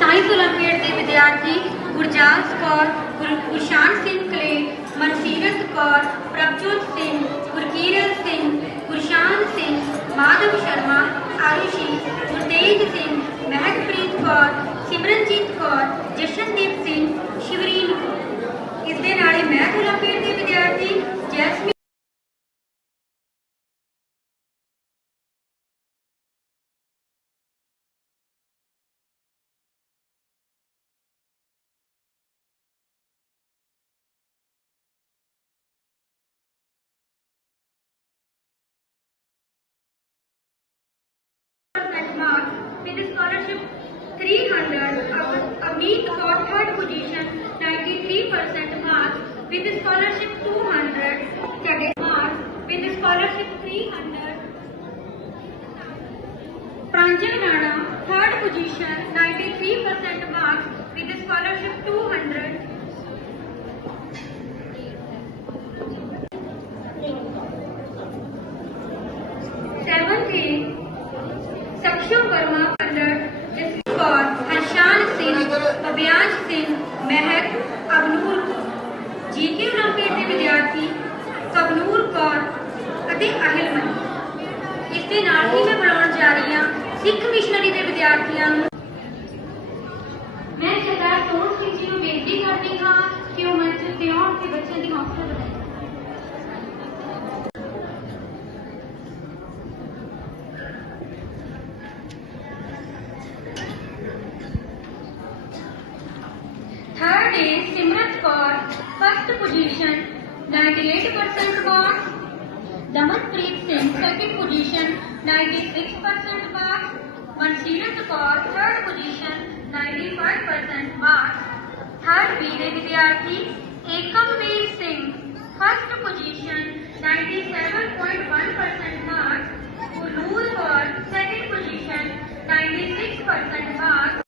Science Olympiad ਦੇ ਵਿਦਿਆਰਥੀ ਗੁਰਜਾਸ ਕੌਰ ਗੁਰ- ਗੁਰਸ਼ਾਨ ਸਿੰਘ ਕਲੇ Mansirat Kaur Prabhjot Singh marks with a scholarship 300. Amit got third position, 93% marks with a scholarship 200. Second marks with a scholarship 300. Pranjal Nana, third position, 93% marks with a scholarship 200. Seventh is सक्षम वर्मा पंडित जसवीर कौर हर्षान सिंह अभियांश सिंह महक ਅਬਨੂਰ GK Olympiad ਦੇ ਵਿਦਿਆਰਥੀ ਕਬਨੂਰ ਕੌਰ ਅਤੇ ਅਹਿਲਮਨ ਇਸ ਦੇ ਨਾਲ ਹੀ ਮੈਂ ਬੁਲਾਉਣ ਜਾ ਰਹੀ ਹਾਂ ਸਿੱਖ Third is Simrat Kaur, first position, 98% marks. Damanpreet Singh, second position, 96% marks. Mansirat Kaur, third position, 95% marks. Third Veena Vidyarthi, Ekamveer Singh, first position, 97.1% marks. Ulul Kaur, second position, 96% marks.